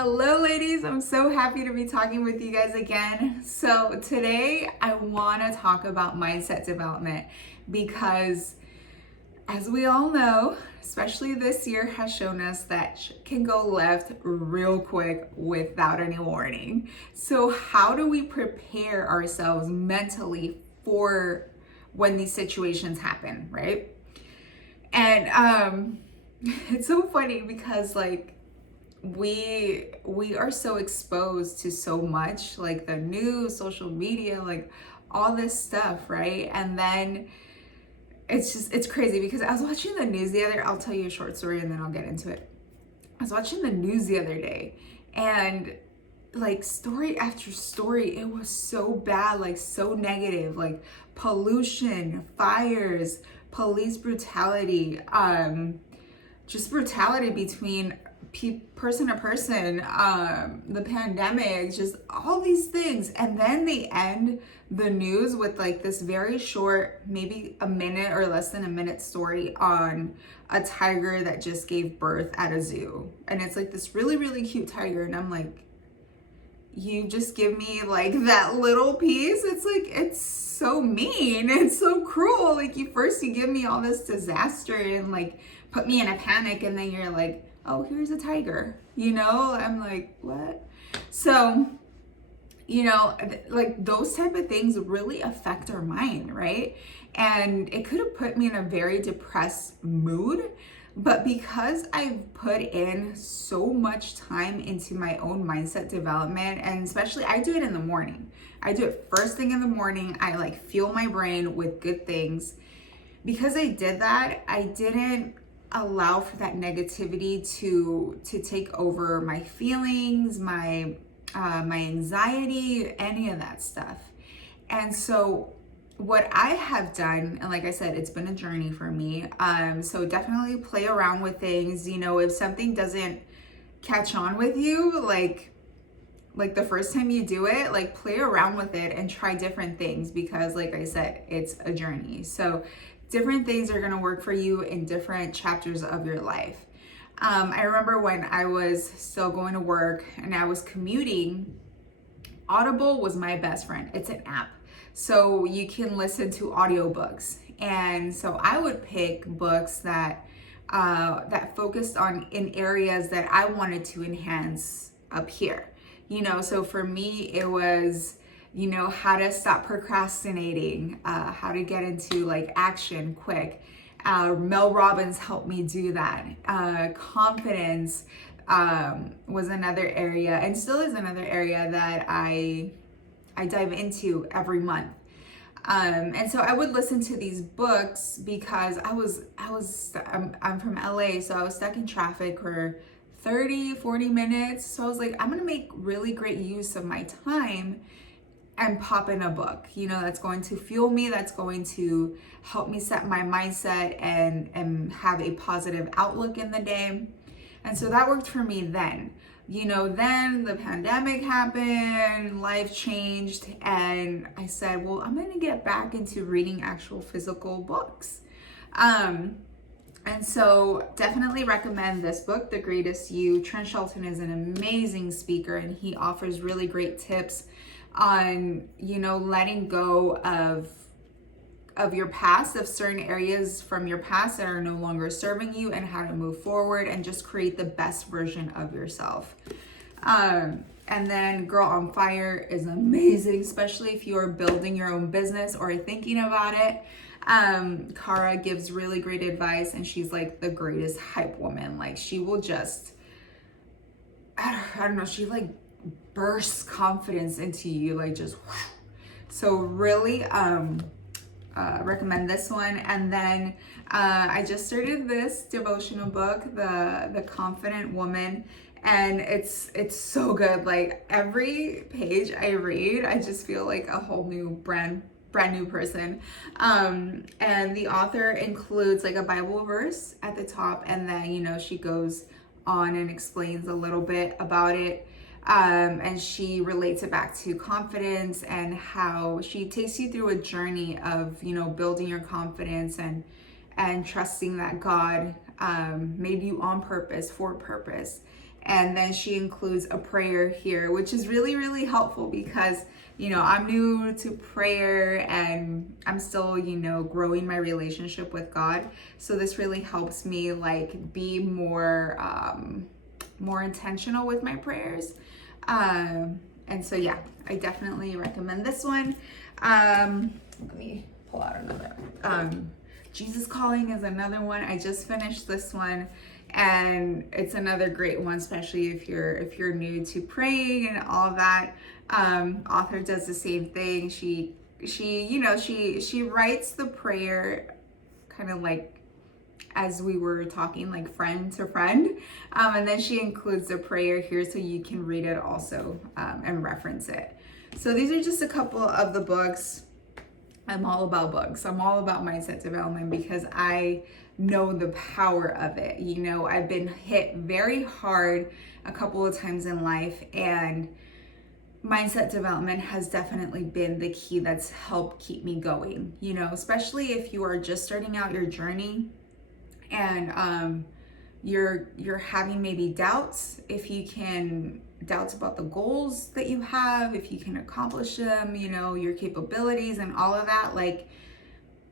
Hello ladies, I'm so happy to be talking with you guys again. So today I want to talk about mindset development because as we all know, especially this year has shown us that can go left real quick without any warning. So how do we prepare ourselves mentally for when these situations happen, right? And it's so funny because we are so exposed to so much, like the news, social media, like all this stuff, right? And then it's crazy because I was watching the news the other, I'll tell you a short story and then I'll get into it. I was watching the news the other day and like story after story, it was so bad, like so negative, like pollution, fires, police brutality, just brutality between person to person, the pandemic, just all these things. And then they end the news with like this very short, maybe a minute or less than a minute story on a tiger that just gave birth at a zoo. And it's like this really, really cute tiger. And I'm like, you just give me like that little piece. It's like, it's so mean. It's so cruel. Like you give me all this disaster and like put me in a panic. And then you're like, oh, here's a tiger, I'm like, what? So, like those type of things really affect our mind, right? And it could have put me in a very depressed mood, but because I've put in so much time into my own mindset development, and especially I do it in the morning. I do it first thing in the morning. I like fuel my brain with good things. Because I did that, I didn't allow for that negativity to take over my feelings, my anxiety, any of that stuff. And so what I have done, and like I said, it's been a journey for me. So definitely play around with things. If something doesn't catch on with you, like the first time you do it, like play around with it and try different things because like I said, it's a journey. So different things are going to work for you in different chapters of your life. I remember when I was still going to work and I was commuting, Audible was my best friend. It's an app. So you can listen to audiobooks. And so I would pick books that focused on in areas that I wanted to enhance up here. So for me, it was how to stop procrastinating, how to get into like action quick. Mel Robbins helped me do that. Confidence was another area and still is another area that I dive into every month. And so I would listen to these books because I'm from LA, so I was stuck in traffic for 30-40 minutes. So I was like, I'm gonna make really great use of my time and pop in a book, that's going to fuel me, that's going to help me set my mindset and have a positive outlook in the day. And so that worked for me then. Then the pandemic happened, life changed, and I said, well, I'm gonna get back into reading actual physical books. And so definitely recommend this book, The Greatest You. Trent Shelton is an amazing speaker and he offers really great tips on, letting go of your past, of certain areas from your past that are no longer serving you and how to move forward and just create the best version of yourself. And then Girl on Fire is amazing, especially if you're building your own business or thinking about it. Cara gives really great advice and she's like the greatest hype woman. Like she will just, I don't know, she like bursts confidence into you, like just whoosh. So really recommend this one. And then I just started this devotional book, the Confident Woman, and it's so good. Like every page I read, I just feel like a whole new brand new person. And the author includes like a Bible verse at the top, and then she goes on and explains a little bit about it. And she relates it back to confidence and how she takes you through a journey of, building your confidence and trusting that God made you on purpose, for purpose, And then she includes a prayer here, which is really, really helpful because, you know, I'm new to prayer and I'm still, you know, growing my relationship with God. So this really helps me like be more intentional with my prayers. And so, yeah, I definitely recommend this one. Let me pull out another. Jesus Calling is another one. I just finished this one, and it's another great one, especially if you're new to praying and all that. Author does the same thing. She writes the prayer kind of like as we were talking, like friend to friend, and then she includes a prayer here so you can read it also and reference it. So these are just a couple of the books. I'm all about books. I'm all about mindset development because I know the power of it. You know, I've been hit very hard a couple of times in life, and mindset development has definitely been the key that's helped keep me going, you know, especially if you are just starting out your journey and you're having maybe doubts, doubts about the goals that you have, if you can accomplish them, you know, your capabilities and all of that. Like,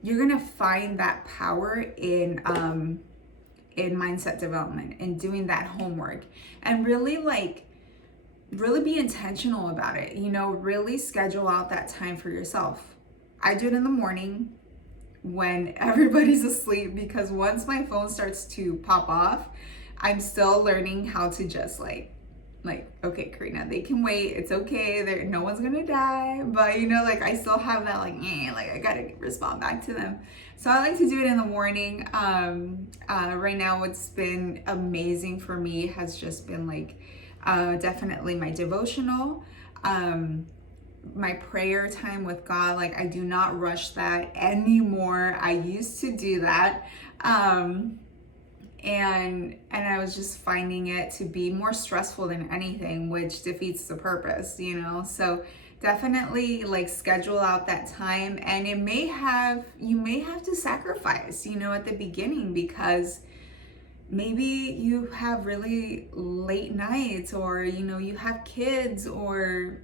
you're gonna find that power in mindset development and doing that homework, and really be intentional about it. You know, really schedule out that time for yourself. I do it in the morning when everybody's asleep, because once my phone starts to pop off, I'm still learning how to just like, okay, Karina, they can wait. It's okay. No one's gonna die. But you know, like I still have that like I gotta respond back to them. So I like to do it in the morning. Right now, what's been amazing for me has just been like definitely my devotional, my prayer time with God. Like, I do not rush that anymore. I used to do that. And I was just finding it to be more stressful than anything, which defeats the purpose, you know? So definitely like schedule out that time, and you may have to sacrifice, you know, at the beginning, because maybe you have really late nights, or, you know, you have kids, or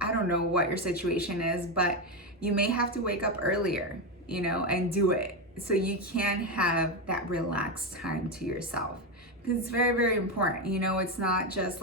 I don't know what your situation is, but you may have to wake up earlier, you know, and do it, so you can have that relaxed time to yourself. Because it's very, very important. You know, it's not just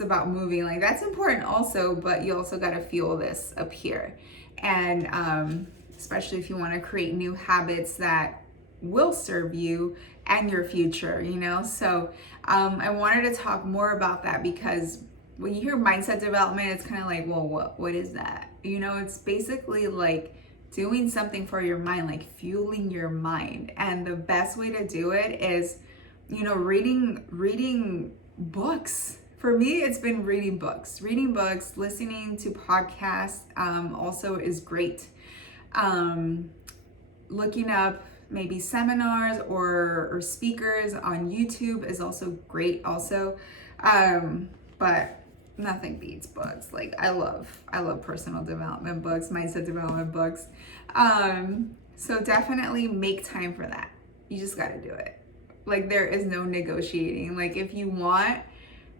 about moving. Like, that's important also, but you also got to feel this up here. And especially if you want to create new habits that will serve you and your future, you know? So I wanted to talk more about that, because when you hear mindset development, it's kind of like, well, what is that? You know, it's basically like doing something for your mind, like fueling your mind. And the best way to do it is, you know, reading books. For me, it's been reading books, listening to podcasts also is great. Looking up maybe seminars or speakers on YouTube is also great also. But nothing beats books. Like, I love personal development books, mindset development books. So definitely make time for that. You just got to do it. Like, there is no negotiating. Like, if you want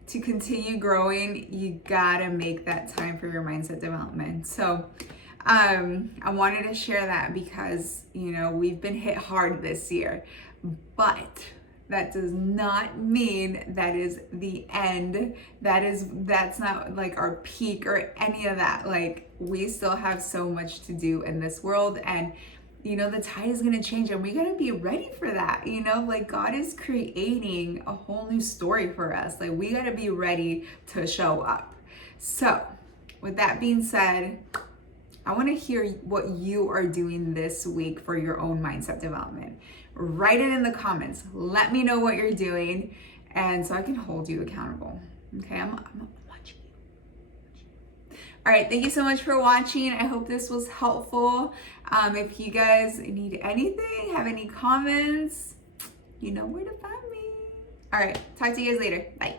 to continue growing, you gotta make that time for your mindset development. So I wanted to share that because, you know, we've been hit hard this year, but that does not mean that is the end. That's not like our peak or any of that. Like, we still have so much to do in this world, and you know, the tide is going to change, and we got to be ready for that. You know, like, God is creating a whole new story for us. Like, we got to be ready to show up. So with that being said, I want to hear what you are doing this week for your own mindset development. Write it in the comments. Let me know what you're doing, and so I can hold you accountable. Okay, I'm watching you. All right, thank you so much for watching. I hope this was helpful. If you guys need anything, have any comments, you know where to find me. All right, talk to you guys later. Bye.